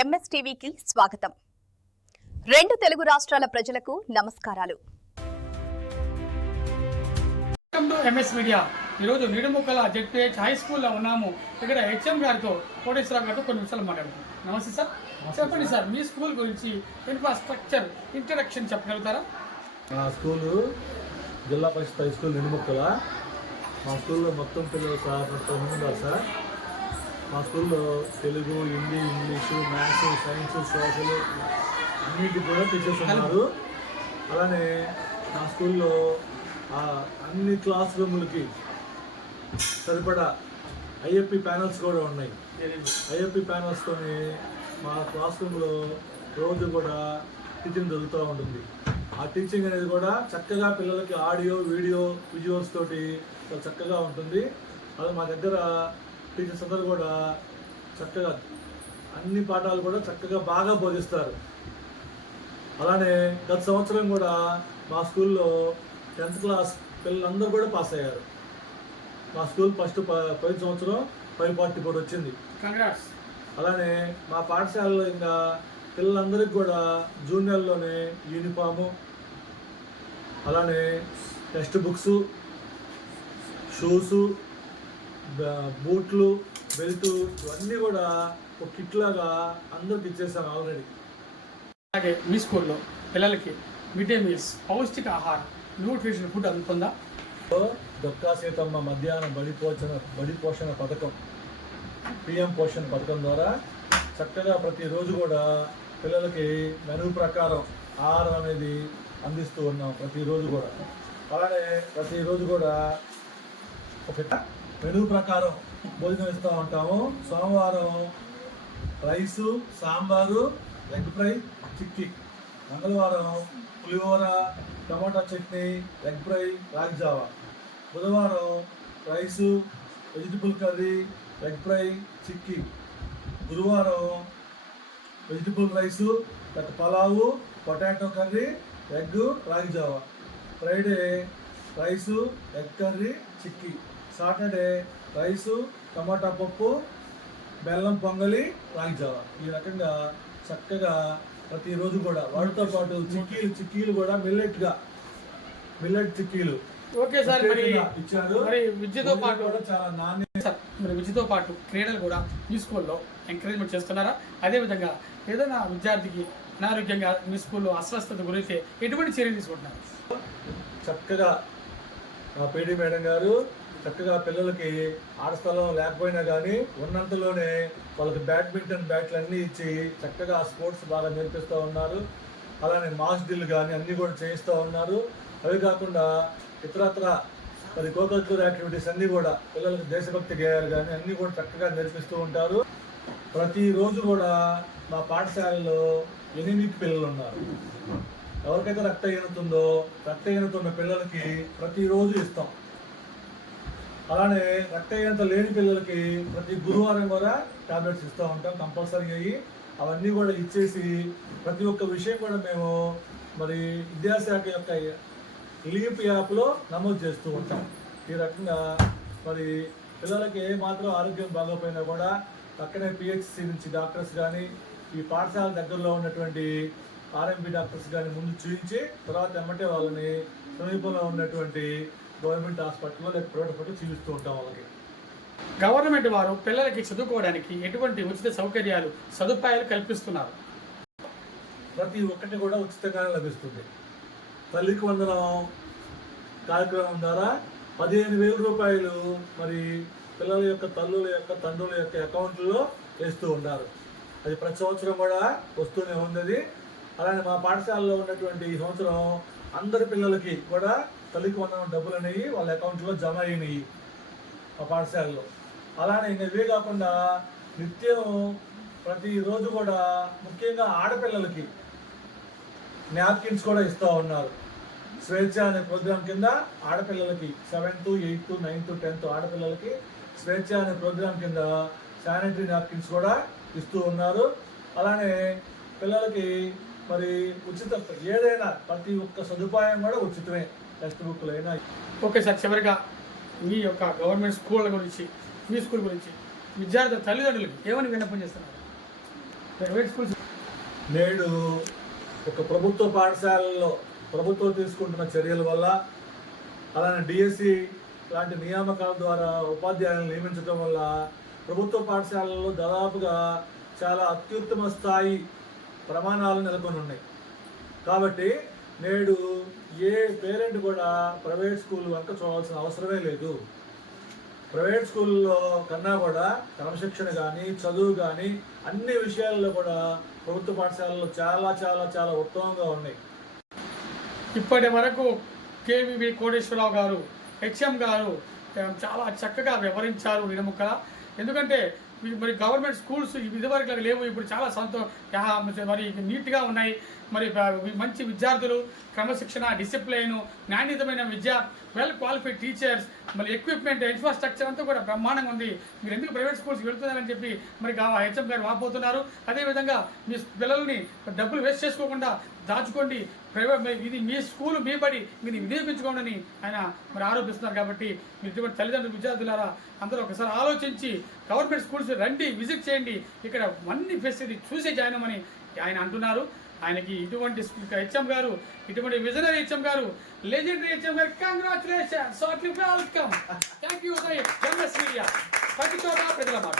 MS టీవీకి స్వాగతం. రెండు తెలుగు రాష్ట్రాల ప్రజలకు నమస్కారాలు. Welcome to MS media. ఈరోజు నిడుముక్కల జెడ్పీహెచ్ హై స్కూల్లో ఉన్నాము. ఇక్కడ హెచ్ఎం గారితో కోటేశ్వరరావు గారితో కొన్ని విషయాలు మాట్లాడుతున్నాం. నమస్తే సార్. చెప్పండి సార్, మీ స్కూల్ గురించి ఇన్ఫ్రాస్ట్రక్చర్ ఇంట్రడక్షన్ చెప్పగలుగుతారా? మా స్కూలు జిల్లా పరిషత్ హై స్కూల్ నిడుముక్కల. మా స్కూల్లో మొత్తం పిల్లలు సార్ 30 మంది ఉన్నారు సార్. మా స్కూల్లో Telugu, Hindi, English, maths, science, social అన్నింటికి కూడా టీచర్స్ ఉన్నారు. అలానే మా స్కూల్లో అన్ని క్లాస్ రూములకి సరిపడా ఐఎఫ్పి ప్యానల్స్ కూడా ఉన్నాయి. ఐఎఫ్పి ప్యానల్స్తో మా క్లాస్ రూమ్లో రోజు కూడా టీచింగ్ జరుగుతూ ఉంటుంది. ఆ టీచింగ్ అనేది కూడా చక్కగా పిల్లలకి ఆడియో, వీడియో, విజువల్స్ తోటి చాలా చక్కగా ఉంటుంది. అలా మా దగ్గర టీచర్స్ అందరూ కూడా చక్కగా అన్ని పాఠాలు కూడా చక్కగా బాగా బోధిస్తారు. అలానే గత సంవత్సరం కూడా మా స్కూల్లో 10th క్లాస్ పిల్లలందరూ కూడా పాస్ అయ్యారు. మా స్కూల్ ఫస్ట్ పోయిన సంవత్సరం 544 వచ్చింది. కంగ్రాట్స్. అలానే మా పాఠశాలలో ఇంకా పిల్లలందరికీ కూడా జూనియర్లోనే యూనిఫాము, అలానే టెక్స్ట్ బుక్స్, షూసు, బూట్లు, బెల్టు ఇవన్నీ కూడా ఒక కిట్ లాగా అందరికి ఇచ్చేసాను ఆల్రెడీ. అలాగే మీ స్కూల్లో పిల్లలకి మిడ్ డే మీల్స్, పౌష్టిక ఆహారం, న్యూట్రిషన్ ఫుడ్ అందుతుందా? దొక్కా సీతమ్మ మధ్యాహ్నం బడి పోషణ పథకం, పిఎం పోషణ పథకం ద్వారా చక్కగా ప్రతిరోజు కూడా పిల్లలకి మెనూ ప్రకారం ఆహారం అనేది అందిస్తూ ఉన్నాం ప్రతిరోజు కూడా. అలానే ప్రతిరోజు కూడా ఒక మెనూ ప్రకారం భోజనం ఇస్తూ ఉంటాము. సోమవారం రైసు, సాంబారు, ఎగ్ ఫ్రై, చిక్కీ. మంగళవారం పులిహోర, టమాటా చట్నీ, ఎగ్ ఫ్రై, రాగి జావా. బుధవారం rice, vegetable curry, egg fry, chikki. గురువారం వెజిటబుల్ రైసు, పలావు, పొటాటో కర్రీ, ఎగ్, రాగి జావా. Friday rice, egg curry, chikki. Saturday rice, టమాటా పప్పు, బెల్లం పొంగలి, రాగి జావా. ఈ రకంగా చక్కగా ప్రతిరోజు కూడా వాటితో పాటు చిక్కీలు కూడా మిల్లెట్ చిక్కీలు. Okay sir. ఇచ్చారు. మరి విద్యతో పాటు కూడా చాలా నాణ్యత. మరి విద్యతో పాటు క్రీడలు కూడా మీ స్కూల్లో ఎంకరేజ్మెంట్ చేస్తున్నారా? అదేవిధంగా ఏదైనా విద్యార్థికి అనారోగ్యంగా మీ స్కూల్లో అస్వస్థత గురైతే ఎటువంటి చర్యలు తీసుకుంటున్నారు? చక్కగా మా పీడీ మేడం గారు చక్కగా పిల్లలకి ఆట స్థలం లేకపోయినా కానీ ఉన్నంతలోనే వాళ్ళకి బ్యాడ్మింటన్ బ్యాట్లు అన్నీ ఇచ్చి చక్కగా స్పోర్ట్స్ బాగా నేర్పిస్తూ ఉన్నారు. అలానే మాస్ డ్రిల్ కానీ అన్నీ కూడా చేయిస్తూ ఉన్నారు. అవి కాకుండా ఇతరత్ర మరి కోకల్చర్ యాక్టివిటీస్ అన్నీ కూడా పిల్లలకి దేశభక్తి గేయాలు కానీ అన్నీ కూడా చక్కగా నేర్పిస్తూ ఉంటారు. ప్రతిరోజు కూడా మా పాఠశాలలో 8 పిల్లలు ఉన్నారు. ఎవరికైతే రక్తహీనత ఉన్న పిల్లలకి ప్రతిరోజు ఇస్తాం. అలానే రక్తహీనత లేని పిల్లలకి ప్రతి గురువారం కూడా టాబ్లెట్స్ ఇస్తూ ఉంటాం కంపల్సరీ అయ్యి. అవన్నీ కూడా ఇచ్చేసి ప్రతి ఒక్క విషయం కూడా మేము మరి విద్యాశాఖ యొక్క లీప్ యాప్లో నమోదు చేస్తూ ఉంటాం. ఈ రకంగా మరి పిల్లలకి ఏ మాత్రం ఆరోగ్యం బాగోపోయినా కూడా పక్కనే పిహెచ్సి నుంచి డాక్టర్స్ కానీ ఈ పాఠశాల దగ్గరలో ఉన్నటువంటి ఆర్ఎంపీ డాక్టర్స్ కానీ ముందు చూపించి తర్వాత ఎమ్మటే వాళ్ళని సమీపంలో ఉన్నటువంటి గవర్నమెంట్ హాస్పిటల్లో లేక ప్రైవేట్ హాస్పిటల్ చూపిస్తూ ఉంటాం. వాళ్ళకి గవర్నమెంట్ వారు పిల్లలకి చదువుకోవడానికి ఎటువంటి ఉచిత సదుపాయాలు కల్పిస్తున్నారు? ప్రతి ఒక్కటి కూడా ఉచితంగానే లభిస్తుంది. తల్లికి వందనం కార్యక్రమం ద్వారా 15,000 రూపాయలు మరి పిల్లల యొక్క తండ్రుల యొక్క అకౌంట్లో వేస్తూ ఉంటారు. అది ప్రతి సంవత్సరం కూడా వస్తూనే ఉంది. అలానే మా పాఠశాలలో ఉన్నటువంటి ఈ సంవత్సరం అందరి పిల్లలకి కూడా తల్లికి వందనం డబ్బులు అనేవి వాళ్ళ అకౌంట్లో జమ అయినాయి మా పాఠశాలలో. అలానే ఇవే కాకుండా నిత్యం ప్రతిరోజు కూడా ముఖ్యంగా ఆడపిల్లలకి నాప్కిన్స్ కూడా ఇస్తూ ఉన్నారు. స్వేచ్ఛ అనే ప్రోగ్రాం కింద ఆడపిల్లలకి 7th, 8th, 9th, 10th ఆడపిల్లలకి స్వేచ్ఛ అనే ప్రోగ్రాం కింద శానిటరీ నాప్కిన్స్ కూడా ఇస్తూ ఉన్నారు. అలానే పిల్లలకి మరి ఉచిత ఏదైనా ప్రతి ఒక్క సదుపాయం కూడా ఉచితమే. టెక్స్ట్ బుక్లు అయినా. ఓకే సార్, చివరిగా మీ యొక్క గవర్నమెంట్ స్కూళ్ళ గురించి, మీ స్కూల్ గురించి విద్యార్థుల తల్లిదండ్రులకి ఏమని విన్నపం చేస్తున్నారు? ప్రైవేట్ స్కూల్స్ నేడు ఒక ప్రభుత్వ పాఠశాలల్లో ప్రభుత్వం తీసుకుంటున్న చర్యల వల్ల అలానే డిఎస్సి లాంటి నియామకాల ద్వారా ఉపాధ్యాయులను నియమించడం వల్ల ప్రభుత్వ పాఠశాలల్లో దాదాపుగా చాలా అత్యుత్తమ స్థాయి ప్రమాణాలు నెలకొని ఉన్నాయి. కాబట్టి నేడు ఏ పేరెంట్ కూడా ప్రైవేట్ స్కూల్ వంక చూడాల్సిన అవసరమే లేదు. ప్రైవేట్ స్కూల్లో కన్నా కూడా క్రమశిక్షణ కానీ చదువు కానీ అన్ని విషయాల్లో కూడా ప్రభుత్వ పాఠశాలల్లో చాలా చాలా చాలా ఉత్తమంగా ఉన్నాయి. ఇప్పటి వరకు కేవీవి కోటేశ్వరరావు గారు హెచ్ఎం గారు చాలా చక్కగా వివరించారు నిడముక్కల. ఎందుకంటే మరి గవర్నమెంట్ స్కూల్స్ ఇదివరకు లేవు, ఇప్పుడు చాలా మరి నీట్గా ఉన్నాయి. మరి మంచి విద్యార్థులు, క్రమశిక్షణ, డిసిప్లైన్, నాణ్యతమైన విద్య, వెల్ క్వాలిఫైడ్ టీచర్స్, మరి ఎక్విప్మెంట్, ఇన్ఫ్రాస్ట్రక్చర్ అంతా కూడా బ్రహ్మాండంగా ఉంది. మీరు ఎందుకు ప్రైవేట్ స్కూల్స్కి వెళ్తున్నారని చెప్పి మరి హెచ్ఎం గారు వాపోతున్నారు. అదేవిధంగా మీ పిల్లల్ని డబ్బులు వేస్ట్ చేసుకోకుండా దాచుకోండి, ప్రైవేట్ ఇది మీ స్కూల్ మీ బడి మీరు వినియోగించుకోండి అని ఆయన మరి ఆరోపిస్తున్నారు. కాబట్టి మీరు ఇటువంటి తల్లిదండ్రులు, విద్యార్థులారా అందరూ ఒకసారి ఆలోచించి గవర్నమెంట్ స్కూల్స్ రండి, విజిట్ చేయండి, ఇక్కడ అన్ని ఫెసిలిటీ చూసి జాయిన్ అవ్వమని ఆయన అంటున్నారు. ఆయనకి ఇటువంటి హెచ్ఎం గారు, ఇటువంటి విజనరీ హెచ్ఎం గారు, లెజెండరీ హెచ్ఎం గారు congratulations, welcome. Thank you MS media. ప్రతి చోట ప్రజల మాట.